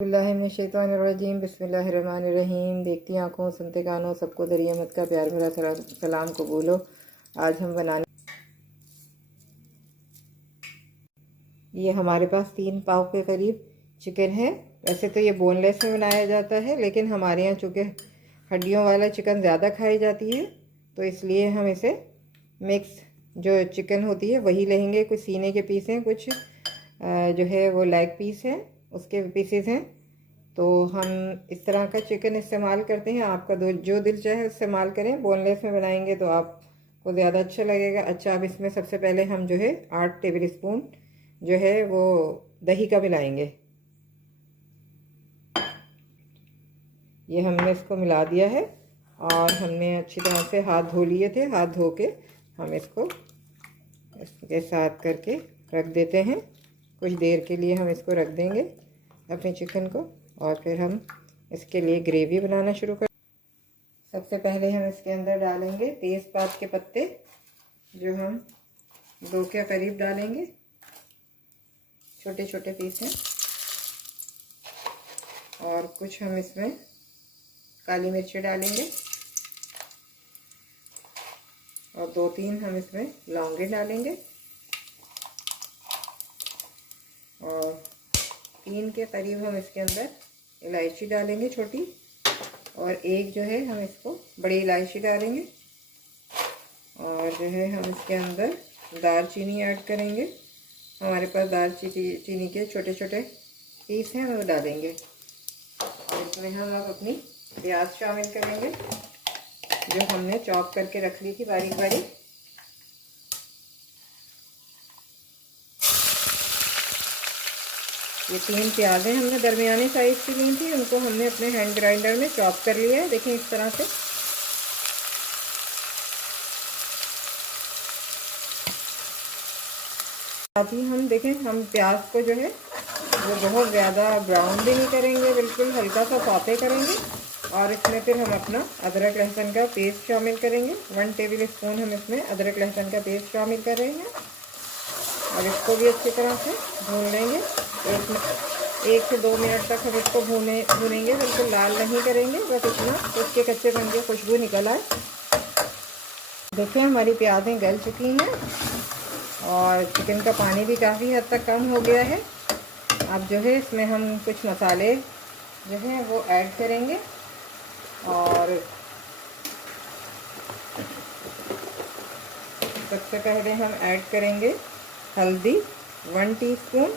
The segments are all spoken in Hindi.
बिस्मिल्लाहिर्रहमानिर्रहीम बिस्मिल्लाहिर्रहमानिर्रहीम। देखती आंखों सुनते कानों सबको दरिया मत का प्यार भरा सलाम कबूलो। आज हम बनाने ये हमारे पास 3 पाव के करीब चिकन है। वैसे तो ये बोनलेस में बनाया जाता है, लेकिन हमारे यहाँ चूँकि हड्डियों वाला चिकन ज़्यादा खाई जाती है तो इसलिए हम इसे मिक्स जो चिकन होती है वही लेंगे। कुछ सीने के पीस हैं, कुछ जो है वो लेग पीस है, उसके पीसेस हैं। तो हम इस तरह का चिकन इस्तेमाल करते हैं। आपका जो दिल चाहे इस्तेमाल करें। बोनलेस में बनाएंगे तो आपको ज़्यादा अच्छा लगेगा। अच्छा, अब इसमें सबसे पहले हम जो है 8 टेबल स्पून जो है वो दही का मिलाएंगे। ये हमने इसको मिला दिया है और हमने अच्छी तरह से हाथ धो लिए थे। हाथ धो के हम इसको इसके साथ करके रख देते हैं। कुछ देर के लिए हम इसको रख देंगे अपने चिकन को, और फिर हम इसके लिए ग्रेवी बनाना शुरू कर। सबसे पहले हम इसके अंदर डालेंगे तेज़पात के पत्ते, जो हम 2 के करीब डालेंगे, छोटे छोटे पीस हैं। और कुछ हम इसमें काली मिर्ची डालेंगे और 2-3 हम इसमें लौंगे डालेंगे और 3 के करीब हम इसके अंदर इलायची डालेंगे छोटी, और एक जो है हम इसको बड़ी इलायची डालेंगे। और जो है हम इसके अंदर दालचीनी ऐड करेंगे। हमारे पास दालचीनी के छोटे छोटे पीस हैं, वो डालेंगे। और इसमें हम अब अपनी प्याज शामिल करेंगे जो हमने चॉप करके रख ली थी बारीक बारीक। ये 3 प्याज़ें हमने दरमियाने साइज़ की ली थी, उनको हमने अपने हैंड ग्राइंडर में चॉप कर लिया है। देखिए इस तरह से। साथ ही हम देखें, हम प्याज को जो है वो बहुत ज़्यादा ब्राउन भी नहीं करेंगे, बिल्कुल हल्का सा सौते करेंगे। और इसमें फिर हम अपना अदरक लहसुन का पेस्ट शामिल करेंगे। 1 टेबल स्पून हम इसमें अदरक लहसुन का पेस्ट शामिल कर रहे हैं और इसको भी अच्छी तरह से भून लेंगे। तो इसमें 1 से 2 मिनट तक हम इसको भूनेंगे, बिल्कुल लाल नहीं करेंगे, बस इतना तो इसके कच्चेपन की खुशबू निकल आए। देखिए हमारी प्याज़ें गल चुकी हैं और चिकन का पानी भी काफ़ी हद तक कम हो गया है। अब जो है इसमें हम कुछ मसाले जो है वो ऐड करेंगे। और सबसे पहले हम ऐड करेंगे हल्दी 1 टीस्पून,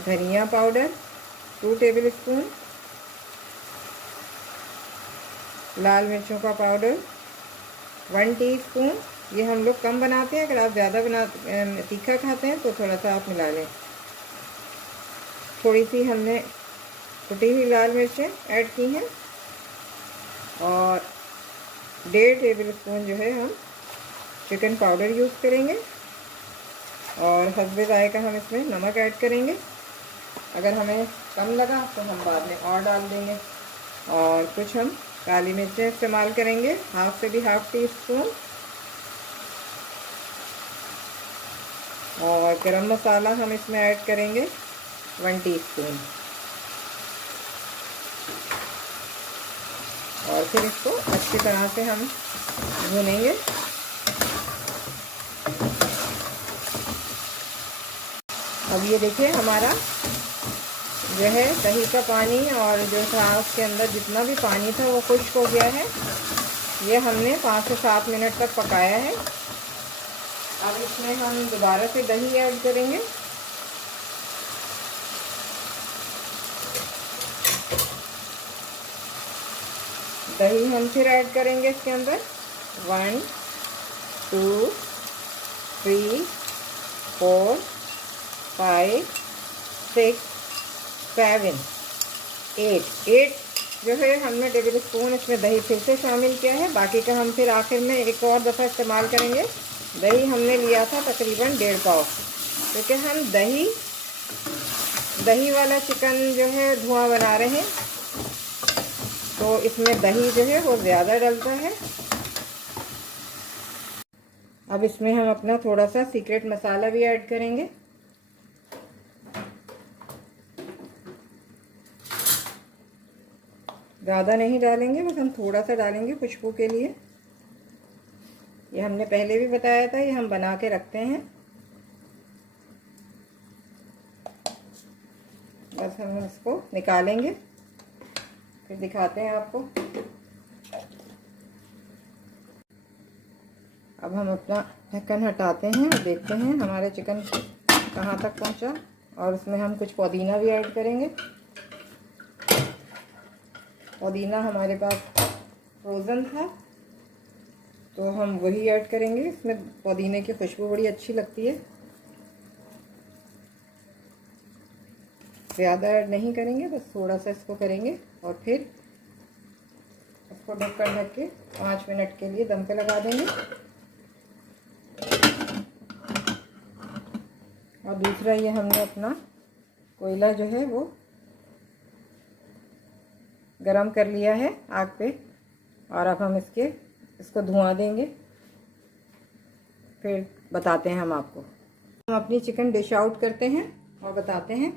धनिया पाउडर 2 टेबल स्पून, लाल मिर्चों का पाउडर 1 टीस्पून। ये हम लोग कम बनाते हैं, अगर आप ज़्यादा तीखा खाते हैं तो थोड़ा सा आप मिला लें। थोड़ी सी हमने कुटी हुई लाल मिर्चें ऐड की हैं और 1.5 टेबल स्पून जो है हम चिकन पाउडर यूज़ करेंगे। और हस्बे जायका हम इसमें नमक ऐड करेंगे। अगर हमें कम लगा तो हम बाद में और डाल देंगे। और कुछ हम काली मिर्चें इस्तेमाल करेंगे, हाफ से भी हाफ टीस्पून। और गरम मसाला हम इसमें ऐड करेंगे 1 टीस्पून। और फिर इसको अच्छी तरह से हम भूनेंगे। अब ये देखिए हमारा जो है दही का पानी और जो था उसके अंदर जितना भी पानी था वो खुश्क हो गया है। ये हमने 5 से 7 मिनट तक पकाया है। अब इसमें हम दोबारा से दही ऐड करेंगे। दही हम फिर ऐड करेंगे इसके अंदर 1 2 3 4 5 6 7 8 जो है हमने टेबल स्पून इसमें दही फिर से शामिल किया है। बाकी का हम फिर आखिर में एक और दफ़ा इस्तेमाल करेंगे। दही हमने लिया था तकरीबन 1.5 पाव, क्योंकि हम दही वाला चिकन जो है धुआं बना रहे हैं, तो इसमें दही जो है वो ज़्यादा डलता है। अब इसमें हम अपना थोड़ा सा सीक्रेट मसाला भी ऐड करेंगे। ज़्यादा नहीं डालेंगे, बस हम थोड़ा सा डालेंगे खुशबू के लिए। ये हमने पहले भी बताया था, ये हम बना के रखते हैं। बस हम इसको निकालेंगे, फिर दिखाते हैं आपको। अब हम अपना ढक्कन हटाते हैं और देखते हैं हमारे चिकन कहाँ तक पहुँचा। और उसमें हम कुछ पुदीना भी ऐड करेंगे। पुदीना हमारे पास फ्रोज़न था तो हम वही ऐड करेंगे। इसमें पुदीने की खुशबू बड़ी अच्छी लगती है। ज़्यादा ऐड नहीं करेंगे, बस थोड़ा सा इसको करेंगे और फिर इसको ढक्कन ढक के 5 मिनट के लिए दम पे लगा देंगे। और दूसरा, ये हमने अपना कोयला जो है वो गरम कर लिया है आग पे, और अब हम इसको धुआं देंगे, फिर बताते हैं हम आपको। हम अपनी चिकन डिश आउट करते हैं और बताते हैं।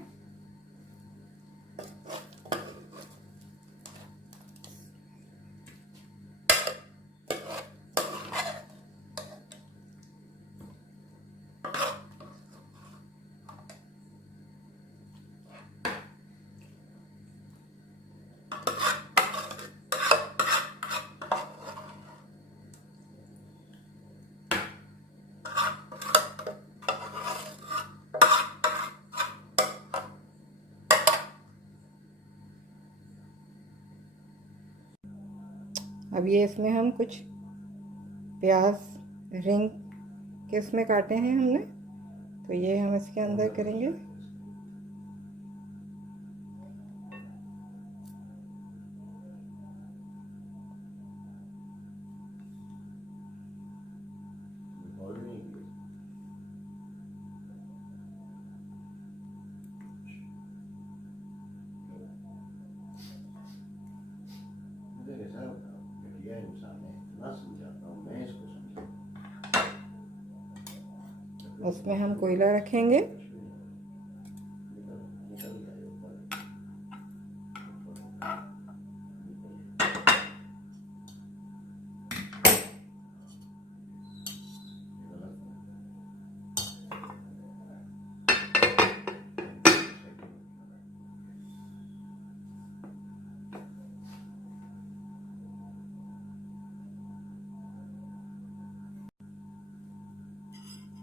अब ये इसमें हम कुछ प्याज रिंग के इसमें काटे हैं हमने, तो ये हम इसके अंदर करेंगे। उसमें हम कोयला रखेंगे।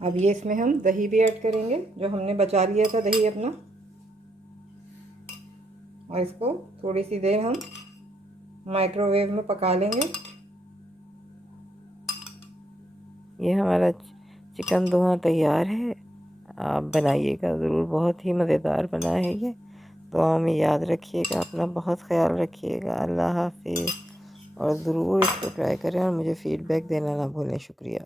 अब ये इसमें हम दही भी ऐड करेंगे, जो हमने बचा लिया था दही अपना, और इसको थोड़ी सी देर हम माइक्रोवेव में पका लेंगे। ये हमारा चिकन दोहा तैयार है। आप बनाइएगा ज़रूर, बहुत ही मज़ेदार बना है ये। दुआ में याद रखिएगा, अपना बहुत ख्याल रखिएगा। अल्लाह हाफिज़। और ज़रूर इसको ट्राई करें और मुझे फ़ीडबैक देना ना भूलें। शुक्रिया।